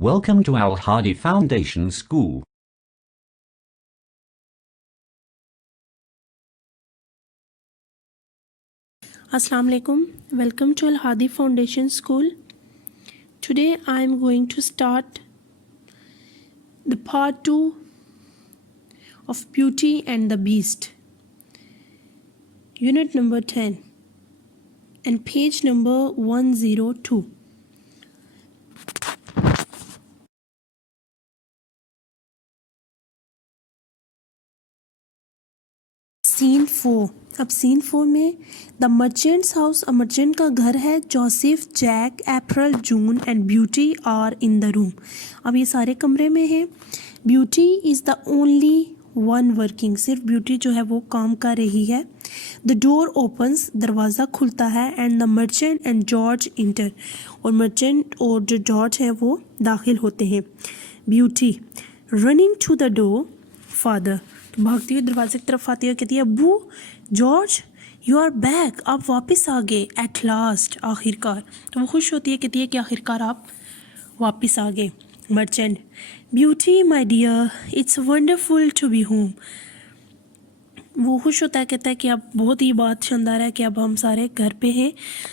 Welcome to Al Hadi Foundation School. Assalamu alaikum. Welcome to Al Hadi Foundation School. Today I am going to start the part 2 of Beauty and the Beast. Unit number 10 and page number 102. Scene 4. अब scene 4 में the merchants house, merchant का घर है. Joseph, Jack, April, June and Beauty are in the room. अब ये सारे कमरे में हैं. Beauty is the only one working. सिर्फ ब्यूटी जो है वो काम कर रही है. द डोर ओपन्स, दरवाज़ा खुलता है. And the merchant and George enter, और मर्चेंट और जो जॉर्ज है वो दाखिल होते हैं. Beauty running to the door, father भागती हुई दरवाजे की तरफ आती है, कहती है अब्बू, जॉर्ज यू आर बैक, आप वापस आ गए. एट लास्ट, आखिरकार. तो वो खुश होती है, कहती है कि आखिरकार आप वापस आ गए. Merchant Beauty my dear, it's wonderful to be home. वो खुश होता है, कहता है कि अब बहुत ही बात शानदार है कि अब हम सारे घर पे हैं.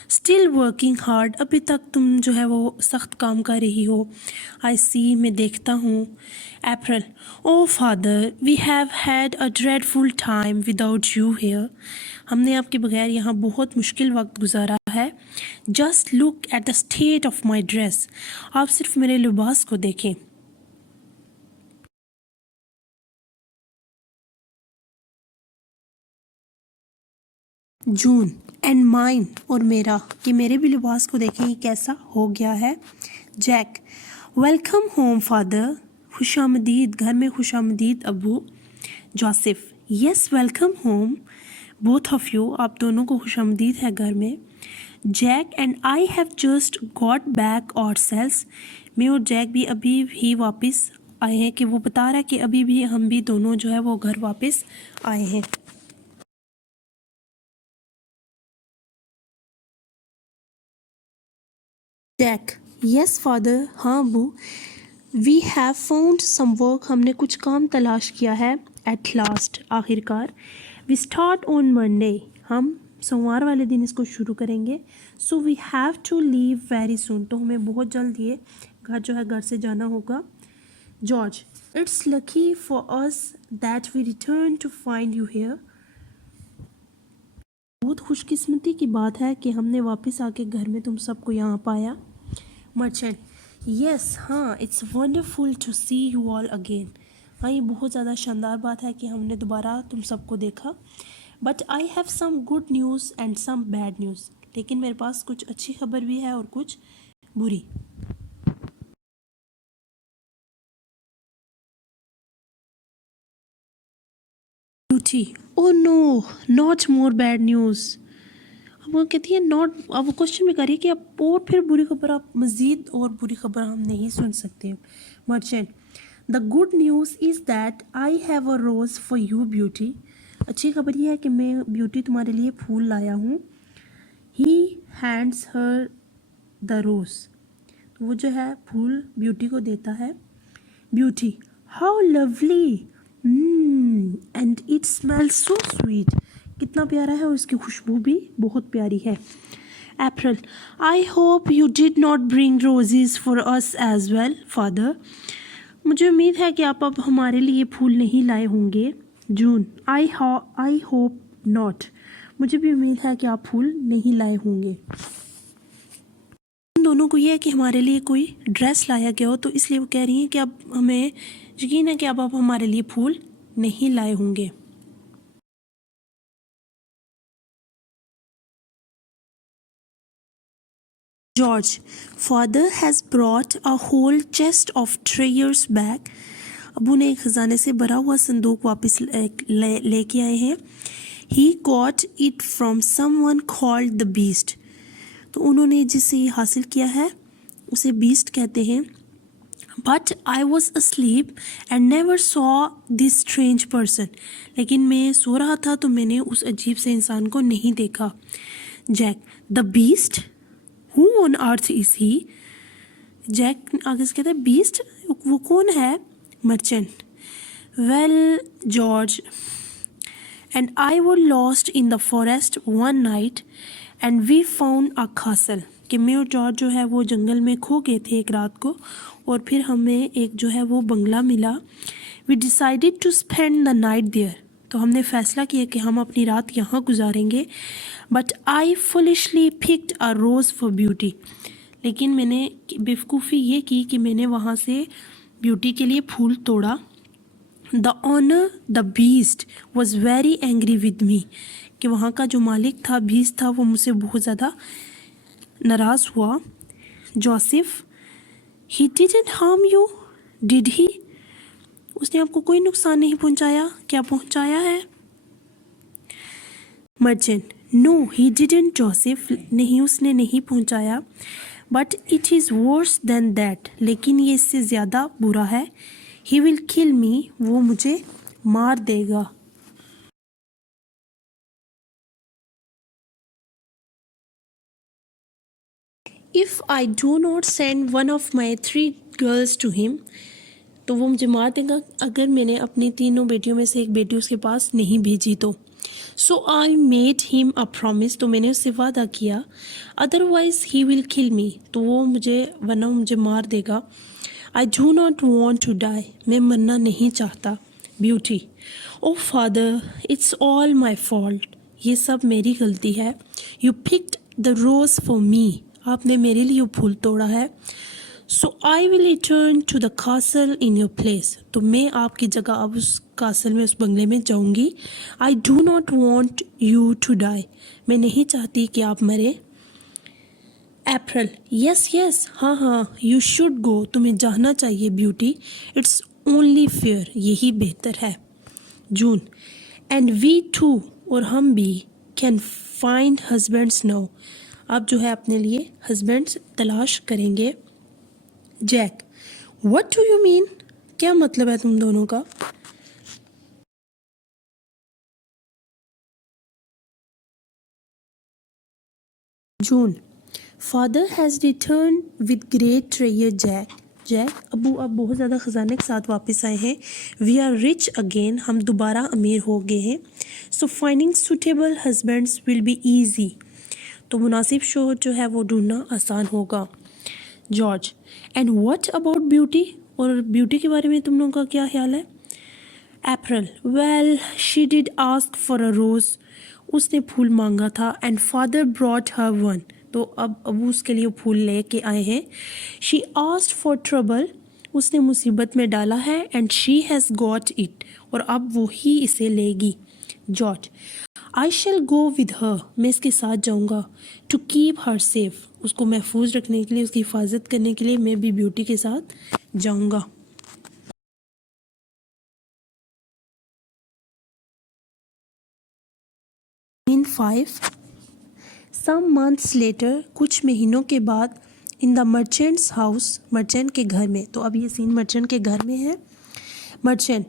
स्टिल वर्किंग हार्ड, अभी तक तुम जो है वो सख्त काम कर रही हो. आई सी, मैं देखता हूँ. April oh father, we have had a dreadful time without you here. हमने आपके बगैर यहाँ बहुत मुश्किल वक्त गुजारा है. Just look at the state of my dress, आप सिर्फ मेरे लिबास को देखें. जून एंड माइन, और मेरा, कि मेरे भी लिबास को देखें कैसा हो गया है. जैक वेलकम होम फादर, खुशामदीद, घर में खुशामदीद अबू. Joseph yes welcome home both of you, आप दोनों को खुशामदीद है घर में. Jack and I have just got back our sales, मैं और जैक भी अभी ही वापस आए हैं. कि वो बता रहा है कि अभी भी हम भी दोनों जो है वो घर वापस आए हैं. जैक यस फादर, हाँ अबू. We have found some work, हमने कुछ काम तलाश किया है. एट लास्ट, आखिरकार. वी स्टार्ट ऑन मंडे, हम सोमवार वाले दिन इसको शुरू करेंगे. So we have to leave very soon, तो हमें बहुत जल्द ये घर से जाना होगा. George it's lucky for us that we return to find you here, बहुत खुशकिस्मती की बात है कि हमने वापस आके घर में तुम सबको यहाँ पाया. मर्चेंट यस, हाँ it's wonderful to see you all again, हाँ ये बहुत ज़्यादा शानदार बात है कि हमने दोबारा तुम सबको देखा. But I have some good news and some bad news, लेकिन मेरे पास कुछ अच्छी खबर भी है और कुछ बुरी. Beauty oh no, not more bad news. अब वो कहती है नॉट, अब वो क्वेश्चन में करिए कि अब और फिर बुरी खबर, आप मज़ीद और बुरी खबर हम नहीं सुन सकते. Merchant the good news is that I have a rose for you Beauty, अच्छी खबर ये है कि मैं ब्यूटी तुम्हारे लिए फूल लाया हूँ. ही हैंड्स हर द रोज़, तो वो जो है फूल ब्यूटी को देता है. Beauty how lovely and it smells so sweet, कितना प्यारा है और उसकी खुशबू भी बहुत प्यारी है. April I hope you did not bring roses for us as well father, मुझे उम्मीद है कि आप अब हमारे लिए फूल नहीं लाए होंगे. जून आई होप नॉट, मुझे भी उम्मीद है कि आप फूल नहीं लाए होंगे. उन दोनों को यह है कि हमारे लिए कोई ड्रेस लाया गया हो, तो इसलिए वो कह रही हैं कि अब हमें यकीन है कि अब आप हमारे लिए फूल नहीं लाए होंगे. George, father has brought a whole chest of treasures back. Abu ने एक ख़जाने से भरा हुआ संदूक वापस लेके आए हैं. He got it from someone called the beast. तो उन्होंने जिससे ये हासिल किया है उसे बीस्ट कहते हैं. But I was asleep and never saw this strange person. लेकिन मैं सो रहा था तो मैंने उस अजीब से इंसान को नहीं देखा. Jack, the beast? Who on earth is he? Jack आगे से कहता है बीस्ट, वो कौन है? Merchant. Well George, and I were lost in the forest one night and we found a castle. कि मैं और जॉर्ज जो है वो जंगल में खो गए थे एक रात को, और फिर हमें एक जो है वो बंगला मिला. We decided to spend the night there. तो हमने फ़ैसला किया कि हम अपनी रात यहाँ गुजारेंगे. But I foolishly picked a rose for Beauty. लेकिन मैंने बेवकूफ़ी ये की कि मैंने वहाँ से ब्यूटी के लिए फूल तोड़ा. The owner the beast was very angry with me. कि वहाँ का जो मालिक था, बीस्ट था, वो मुझसे बहुत ज़्यादा नाराज़ हुआ. Joseph, he didn't harm you did he. उसने आपको कोई नुकसान नहीं पहुंचाया, क्या पहुंचाया है? Merchant, no he didn't Joseph, नहीं उसने नहीं पहुंचाया. But it is worse than that, लेकिन ये इससे ज़्यादा बुरा है. ही विल किल मी, वो मुझे मार देगा. If I do not send one of my 3 girls to him, तो वो मुझे मार देगा अगर मैंने अपनी 3 बेटियों में से एक बेटी उसके पास नहीं भेजी तो. So I made him a promise, तो मैंने उससे वादा किया. अदरवाइज ही विल किल मी, तो वो मुझे वरना मुझे मार देगा. I do not want to die, मैं मरना नहीं चाहता. Beauty, oh father it's all my fault, ये सब मेरी गलती है. You picked the rose for me, आपने मेरे लिए फूल तोड़ा है. So I will return to the castle in your place, तो मैं आपकी जगह अब उस कासल में, उस बंगले में जाऊंगी. I do not want you to die, मैं नहीं चाहती कि आप मरे. अप्रैल, यस यस, हाँ हाँ, यू शुड गो, तुम्हें जाना चाहिए ब्यूटी. इट्स ओनली फेयर, यही बेहतर है. जून, एंड वी टू, और हम भी, कैन फाइंड हस्बैंड्स नाउ, अब जो है अपने लिए हस्बैंड्स तलाश करेंगे. Jack, what do you mean, क्या मतलब है तुम दोनों का? June, father has return with great treasure. Jack, अबू अब बहुत ज़्यादा ख़जाने के साथ वापस आए हैं. वी आर रिच अगेन, हम दोबारा अमीर हो गए हैं. So finding suitable husbands will be easy, तो मुनासिब शोहर जो है वो ढूंढना आसान होगा. George, and what about Beauty, और ब्यूटी के बारे में तुम लोगों का क्या ख्याल है? April, well she did ask for a rose, उसने फूल मांगा था. And father brought her one, तो अब अबू उसके लिए फूल लेके आए हैं. शी आस्क्ड फॉर ट्रबल, उसने मुसीबत में डाला है. And she has got it, और अब वो ही इसे लेगी. George, I shell go with her, मैं इसके साथ जाऊँगा. टू कीप हर सेफ, उसको महफूज रखने के लिए, उसकी हिफाजत करने के लिए मैं भी ब्यूटी के साथ जाऊँगा. इन 5 सम मंथ्स लेटर, कुछ महीनों के बाद, in the merchants house, merchant के घर में. तो अब ये सीन मर्चेंट के घर में है. Merchant,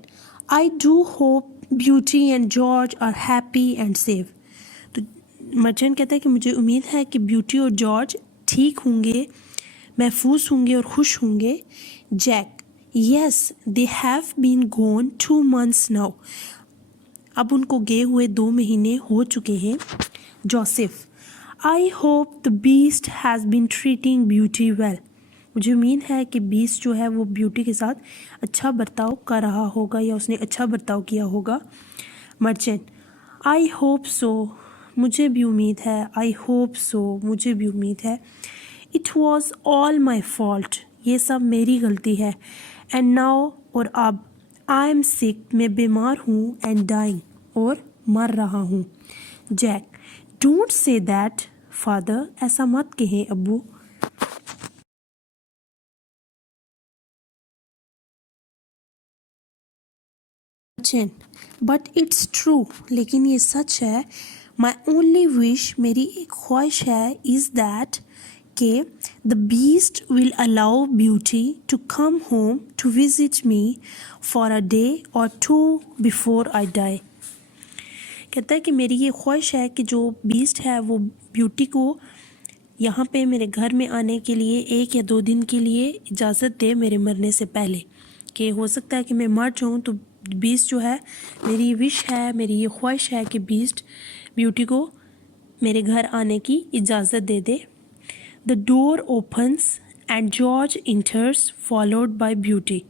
I do hope beauty and George R happy and safe. तो मर्चेंट कहता है कि मुझे उम्मीद है कि ब्यूटी और जॉर्ज ठीक होंगे, महफूज होंगे और खुश होंगे. Jack, yes they have been gone 2 months now, अब उनको गए हुए 2 महीने हो चुके हैं. Joseph, I hope the beast has been treating Beauty well, मुझे उम्मीद है कि बीस्ट जो है वो ब्यूटी के साथ अच्छा बर्ताव कर रहा होगा, या उसने अच्छा बर्ताव किया होगा. मर्चेंट, आई होप सो, मुझे भी उम्मीद है. आई होप सो, मुझे भी उम्मीद है. It was all my fault, ये सब मेरी गलती है. एंड नाउ, और अब, आई एम सिक, मैं बीमार हूँ. एंड डाइंग, और मर रहा हूँ. Jack, don't say that father, ऐसा मत कहें अब्बू. बट इट्स ट्रू, लेकिन ये सच है. माई ओनली विश, मेरी एक ख्वाहिश है, इज़ दैट के the beast will allow Beauty to come home to visit me for a day or 2 before I die. कहता है कि मेरी ये ख्वाहिश है कि जो बीस्ट है वो ब्यूटी को यहाँ पे मेरे घर में आने के लिए 1 या 2 दिन के लिए इजाज़त दे मेरे मरने से पहले, कि हो सकता है कि मैं मर जाऊँ तो बीस्ट जो है, मेरी विश है, मेरी ये ख्वाहिश है कि बीस्ट ब्यूटी को मेरे घर आने की इजाज़त दे दे। The door opens and George enters followed by Beauty.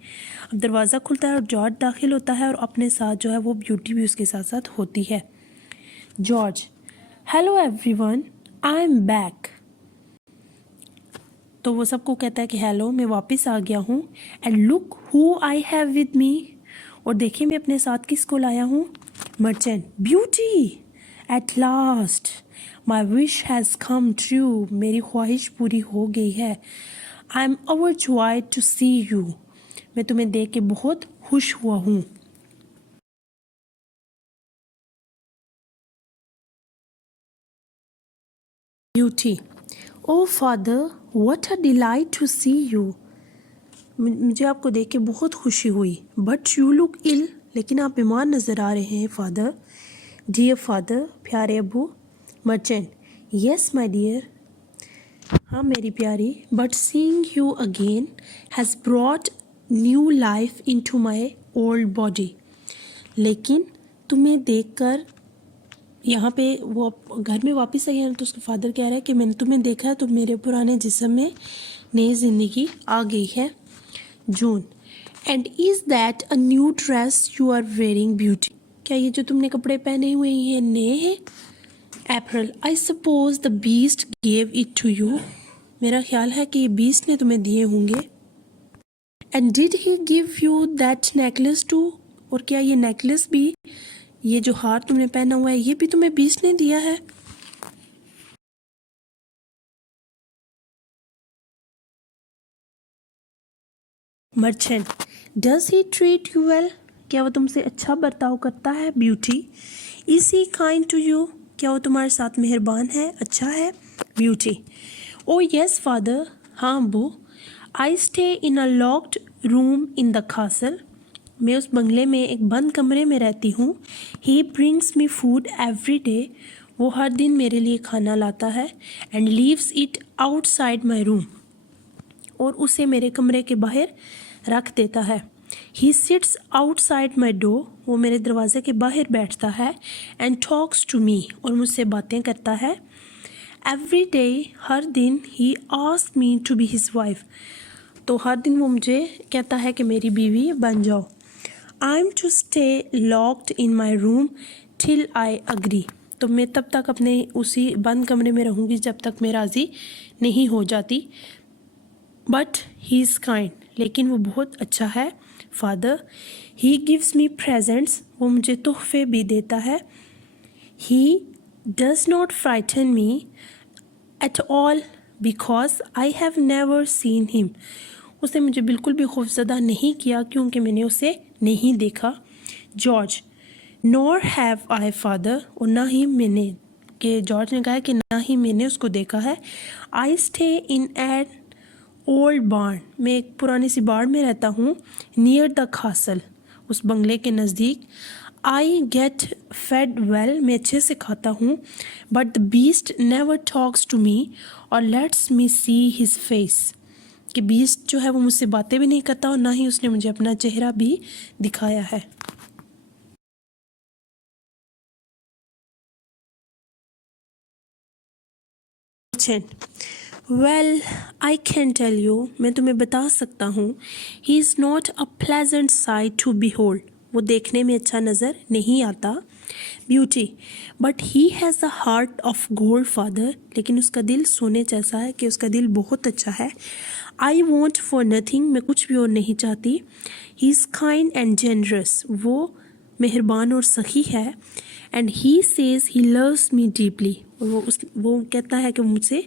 अब दरवाज़ा खुलता है और जॉर्ज दाखिल होता है और अपने साथ जो है वो ब्यूटी भी उसके साथ साथ होती है। George, hello everyone, I am back. तो वो सबको कहता है कि हेलो, मैं वापस आ गया हूँ। And look who I have with me, और देखिए मैं अपने साथ किसको लाया हूँ। Merchant, Beauty, at last my wish has come true, मेरी ख्वाहिश पूरी हो गई है। I am overjoyed to see you, मैं तुम्हें देख के बहुत खुश हुआ हूँ। Beauty, oh father, what a delight to see you, मुझे आपको देख के बहुत खुशी हुई। बट यू लुक इल, लेकिन आप बीमार नज़र आ रहे हैं फादर। डियर फादर, प्यारे अबू। मर्चेंट, यस माई डियर, हाँ मेरी प्यारी। But seeing you again has brought new life into my old body, लेकिन तुम्हें देखकर यहाँ पे वो घर में वापस आई है तो उसका फादर कह रहा है कि मैंने तुम्हें देखा है तो मेरे पुराने जिस्म में नई ज़िंदगी आ गई है। June, and is that a new dress you are wearing Beauty, क्या ये जो तुमने कपड़े पहने हुए हैं नए हैं। April, I suppose the beast gave it to you, मेरा ख्याल है कि ये बीस्ट ने तुम्हें दिए होंगे। And did he give you that necklace too, और क्या ये नेकलेस भी, ये जो हार तुमने पहना हुआ है ये भी तुम्हें बीस्ट ने दिया है। Merchant, does he treat you well, क्या वो तुमसे अच्छा बर्ताव करता है। Beauty, is he kind to you, क्या वो तुम्हारे साथ मेहरबान है, अच्छा है। ब्यूटी, ओ यस फादर, हाँ अबू। आई stay in a locked room in the castle, मैं उस बंगले में एक बंद कमरे में रहती हूँ। He brings me food every day, वो हर दिन मेरे लिए खाना लाता है। And leaves it outside my room, और उसे मेरे कमरे के बाहर रख देता है। He sits outside my door, वो मेरे दरवाजे के बाहर बैठता है। एंड टॉक्स टू मी, और मुझसे बातें करता है। एवरी डे, हर दिन। He ask me to be his wife, तो हर दिन वो मुझे कहता है कि मेरी बीवी बन जाओ। I am to stay locked in my room till I agree, तो मैं तब तक अपने उसी बंद कमरे में रहूँगी जब तक मैं राज़ी नहीं हो जाती। बट ही इज़ काइंड, लेकिन वो बहुत अच्छा है। Father, he gives me presents, वो मुझे तोहफे भी देता है। He does not frighten me at all because I have never seen him, उसने मुझे बिल्कुल भी खौफज़दा नहीं किया क्योंकि मैंने उसे नहीं देखा। George, nor have I father, और ना ही मैंने, कि जॉर्ज ने कहा कि ना ही मैंने उसको देखा है। I stay in an old barn, मैं एक पुरानी सी बाड़ में रहता हूँ। नियर द कासल, उस बंगले के नज़दीक। आई गेट फेड वेल, मैं अच्छे से खाता हूँ। But the beast never talks to me और lets me see his face, कि बीस्ट जो है वो मुझसे बातें भी नहीं करता और ना ही उसने मुझे अपना चेहरा भी दिखाया है। Well I can tell you, मैं तुम्हें बता सकता हूँ। He is not a pleasant sight to behold, वो देखने में अच्छा नज़र नहीं आता। Beauty, but he has a heart of gold father, लेकिन उसका दिल सोने जैसा है, कि उसका दिल बहुत अच्छा है। आई वॉन्ट फॉर नथिंग, मैं कुछ भी और नहीं चाहती। He is kind and generous, वो मेहरबान और सखी है। And he says he loves me deeply, और वो कहता है कि मुझसे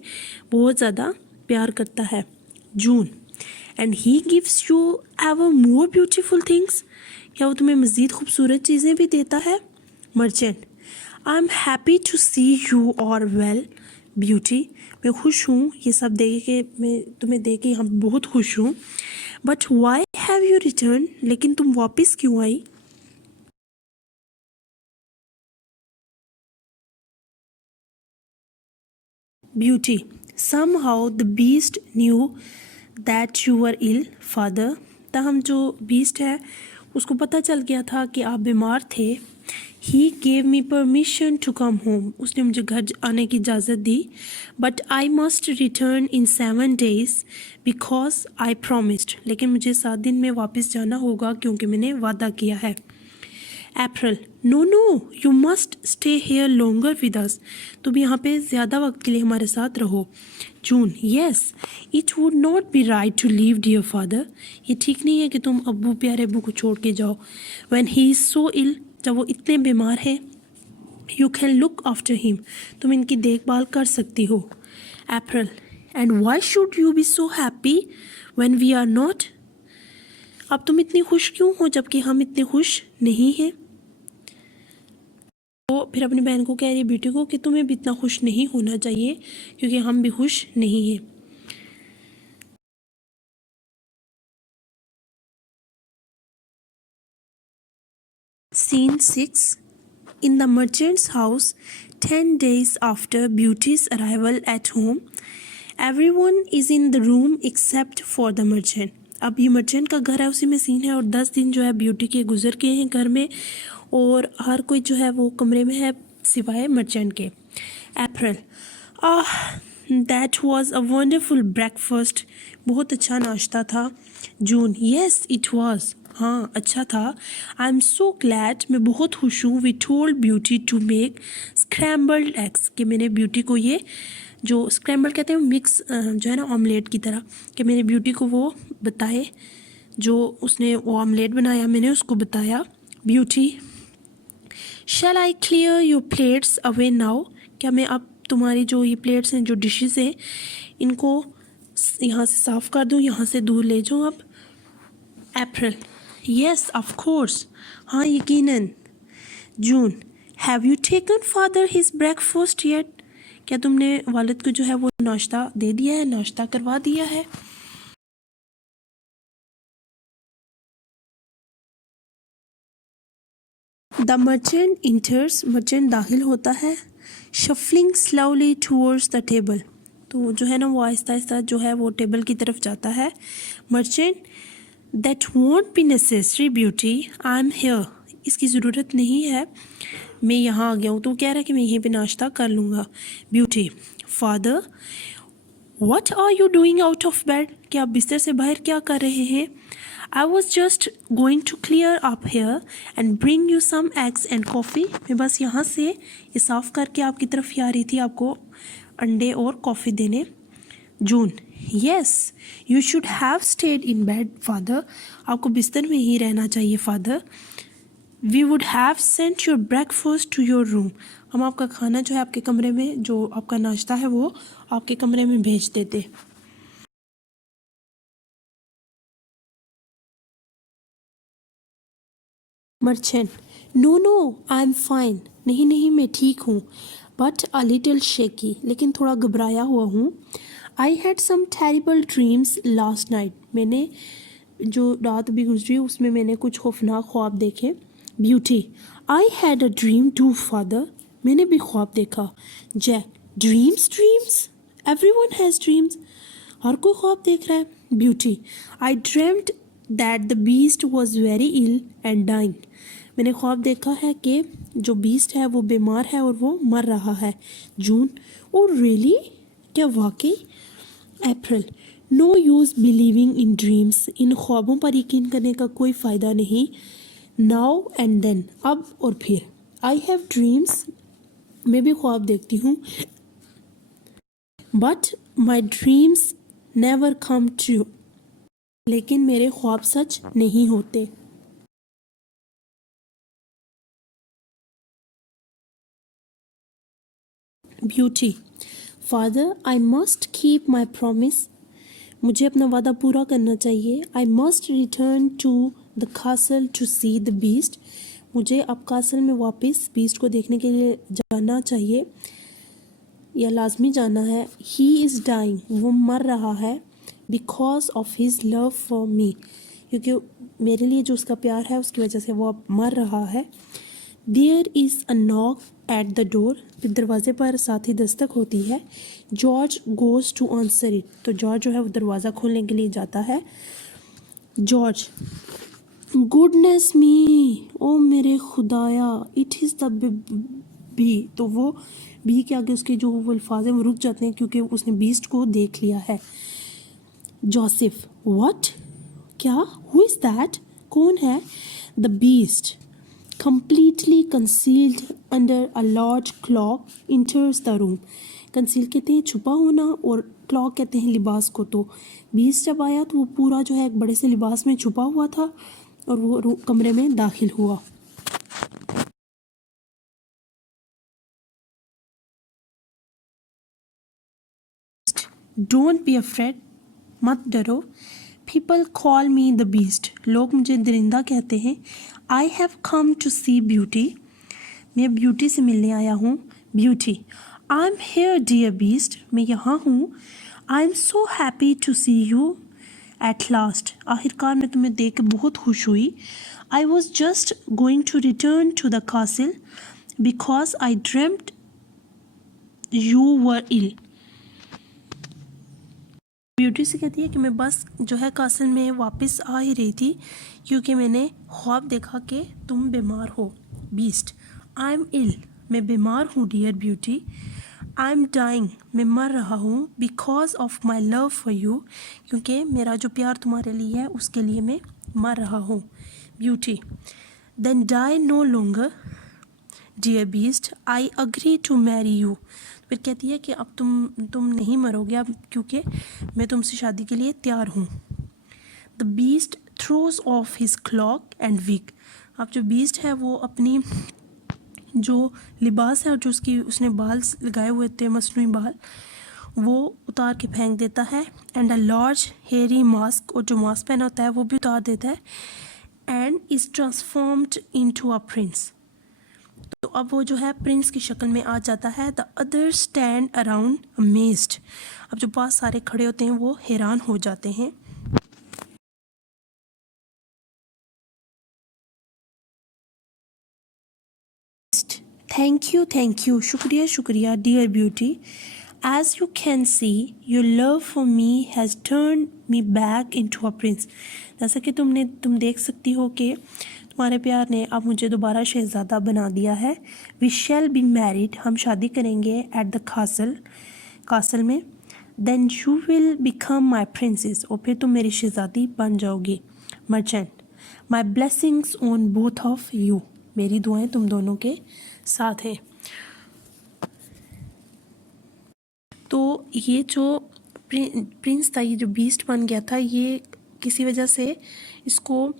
बहुत ज़्यादा प्यार करता है। June, and he gives you ever more beautiful things, क्या वो तुम्हें मज़ीद खूबसूरत चीज़ें भी देता है। Merchant, I am happy to see you all well. Beauty, मैं खुश हूँ ये सब देख के, मैं तुम्हें देख के यहाँ बहुत खुश हूँ। But why have you return, लेकिन तुम वापस क्यों आई। Beauty, somehow the beast knew that you were ill, father. ताहम जो बीस्ट है उसको पता चल गया था कि आप बीमार थे. He gave me permission to come home. उसने मुझे घर आने की इजाज़त दी. But I must return in 7 days because I promised. लेकिन मुझे 7 दिन में वापस जाना होगा क्योंकि मैंने वादा किया है. April, no, you must stay here longer with us. तुम यहाँ पे ज़्यादा वक्त के लिए हमारे साथ रहो. June, yes, it would not be right to leave dear father. ये ठीक नहीं है कि तुम अब्बू प्यारे अब्बू को छोड़ के जाओ. When he is so ill, जब वो इतने बीमार हैं, you can look after him. तुम इनकी देखभाल कर सकती हो. April, and why should you be so happy when we are not? अब तुम इतनी खुश क्यों हो जबकि हम इतने खुश नहीं हैं. तो फिर अपनी बहन को कह रही है बेटी को कि तुम्हें भी इतना खुश नहीं होना चाहिए क्योंकि हम भी खुश नहीं हैं. Scene 6. In the merchant's house, 10 days after Beauty's arrival at home, everyone is in the room except for the merchant. अब ये मर्चेंट का घर है, उसी में सीन है और 10 दिन जो है ब्यूटी के गुजर गए हैं घर में और हर कोई जो है वो कमरे में है सिवाय मर्चेंट के. April, that was a wonderful breakfast. बहुत अच्छा नाश्ता था. June, yes, it was. हाँ अच्छा था. आई एम सो ग्लैड, मैं बहुत खुश हूँ. We told Beauty to make scrambled eggs, कि मैंने ब्यूटी को ये जो स्क्रैम्बल कहते हैं मिक्स जो है ना ऑमलेट की तरह, कि मैंने ब्यूटी को वो बताए, जो उसने वो ऑमलेट बनाया मैंने उसको बताया. Beauty, shall I clear your plates away now, क्या मैं अब तुम्हारी जो ये प्लेट्स हैं जो डिशेस हैं इनको यहाँ से साफ़ कर दूँ, यहाँ से दूर ले जाऊँ अब. April, yes, of course. हाँ यकीनन. June, have you taken father his breakfast yet? क्या तुमने वालिद को जो है वो नाश्ता दे दिया है, नाश्ता करवा दिया है. The merchant enters, merchant दाखिल होता है. Shuffling slowly towards the table, तो जो है ना वो आहिस्ता आहिस्ता जो है वो टेबल की तरफ जाता है. Merchant, that won't be necessary beauty, I'm here. इसकी ज़रूरत नहीं है, मैं यहाँ आ गया हूँ. तो कह रहा है कि मैं यहीं पे नाश्ता कर लूँगा. Beauty, father, what are you doing out of bed? क्या आप बिस्तर से बाहर क्या कर रहे हैं? I was just going to clear up here and bring you some eggs and coffee. मैं बस यहाँ से ये साफ़ करके आपकी तरफ ही आ रही थी आपको अंडे और कॉफ़ी देने. June, yes, you should have stayed in bed, father. आपको बिस्तर में ही रहना चाहिए father. We would have sent your breakfast to your room. हम आपका खाना जो है आपके कमरे में, जो आपका नाश्ता है वो आपके कमरे में भेज देते. Merchant, no, I'm fine. नहीं मैं ठीक हूँ. But a little shaky, लेकिन थोड़ा घबराया हुआ हूँ. I had some terrible dreams last night. मैंने जो रात भी गुजरी उसमें मैंने कुछ खौफनाक ख्वाब देखे. Beauty, I had a dream too, father. मैंने भी ख्वाब देखा. Jack, dreams? Everyone has dreams. हर कोई ख्वाब देख रहा है. Beauty, I dreamt that the beast was very ill and dying. मैंने ख्वाब देखा है कि जो बीस्ट है वो बीमार है और वो मर रहा है. June, oh really? क्या वाकई? April, no use believing in dreams. इन ख्वाबों पर यकीन करने का कोई फ़ायदा नहीं. Now and then, अब और फिर. I have dreams, मैं भी ख्वाब देखती हूँ. But my dreams never come true. लेकिन मेरे ख्वाब सच नहीं होते. Beauty, father, I must keep my promise. मुझे अपना वादा पूरा करना चाहिए. I must return to the castle to see the beast. मुझे अब कासल में वापस बीस्ट को देखने के लिए जाना चाहिए या लाजमी जाना है. He is dying, वो मर रहा है. Because of his love for me, क्योंकि मेरे लिए जो उसका प्यार है उसकी वजह से वो अब मर रहा है. There is a knock at the door, फिर दरवाजे पर साथ ही दस्तक होती है. George goes to answer it, तो जॉर्ज जो है वो दरवाज़ा खोलने के लिए जाता है. जॉर्ज, गुडनेस मी, ओ मेरे खुदाया, इट इज़ द बी, तो वो बी के आगे उसके जो वो अल्फाज हैं वो रुक जाते हैं क्योंकि उसने बीस्ट को देख लिया है. जोसेफ, व्हाट, क्या, हु इज़ दैट, कौन है. The beast, completely concealed under a large clock, enters the room. Conceal कहते हैं छुपा होना और क्लॉक कहते हैं लिबास को. तो बीस जब आया तो वो पूरा जो है एक बड़े से लिबास में छुपा हुआ था और वो कमरे में दाखिल हुआ. डोंट बी अफ्रेड, मत डरो. People call me the beast, लोग मुझे दरिंदा कहते हैं. I have come to see Beauty, मैं ब्यूटी से मिलने आया हूँ. Beauty, I am here dear beast, मैं यहाँ हूँ. I am so happy to see you at last, आखिरकार मैं तुम्हें देख के बहुत खुश हुई. I was just going to return to the castle because I dreamed you were ill. Beauty से कहती है कि मैं बस जो है कासिल में वापस आ ही रही थी क्योंकि मैंने ख्वाब देखा कि तुम बीमार हो. बीस्ट, आई एम इल, मैं बीमार हूँ dear Beauty. I am dying, मैं मर रहा हूँ. Because of my love for you, क्योंकि मेरा जो प्यार तुम्हारे लिए है उसके लिए मैं मर रहा हूँ. Beauty, then die no longer dear beast, I agree to marry you. फिर कहती है कि अब तुम नहीं मरोगे अब क्योंकि मैं तुमसे शादी के लिए तैयार हूँ. The beast throws off his cloak and wig, अब जो बीस्ट है वो अपनी जो लिबास है और जो उसने बाल लगाए हुए थे मसनूई बाल वो उतार के फेंक देता है. And a large hairy mask, और जो मास्क पहना होता है वो भी उतार देता है. And is transformed into a Prince, तो अब वो जो है प्रिंस की शक्ल में आ जाता है. The other stand around amazed, अब जो पास सारे खड़े होते हैं वो हैरान हो जाते हैं. थैंक यू, शुक्रिया शुक्रिया dear beauty. As you can see your love for me has turn me back into a prince, जैसा कि तुम देख सकती हो कि तुम्हारे प्यार ने अब मुझे दोबारा शहज़ादा बना दिया है. वी शैल बी मैरिड, हम शादी करेंगे एट द कासल में. Then you will become my princess, और फिर तुम मेरी शहज़ादी बन जाओगी. Merchant, my blessings on both of you, मेरी दुआएं तुम दोनों के साथ है. तो ये जो प्रिंस था, ये जो बीस्ट बन गया था, ये किसी वजह से इसको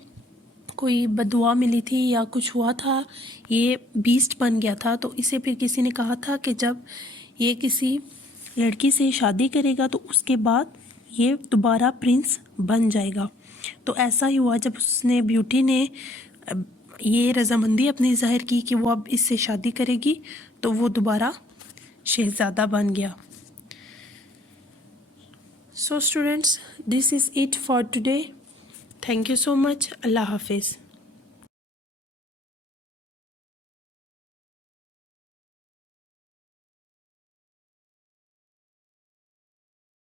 कोई बदुआ मिली थी या कुछ हुआ था, ये बीस्ट बन गया था. तो इसे फिर किसी ने कहा था कि जब ये किसी लड़की से शादी करेगा तो उसके बाद ये दोबारा प्रिंस बन जाएगा. तो ऐसा ही हुआ, जब उसने ब्यूटी ने ये रजामंदी अपनी जाहिर की कि वो अब इससे शादी करेगी तो वो दोबारा शहज़ादा बन गया. So students, this is it for today. Thank you so much. Allah Hafiz.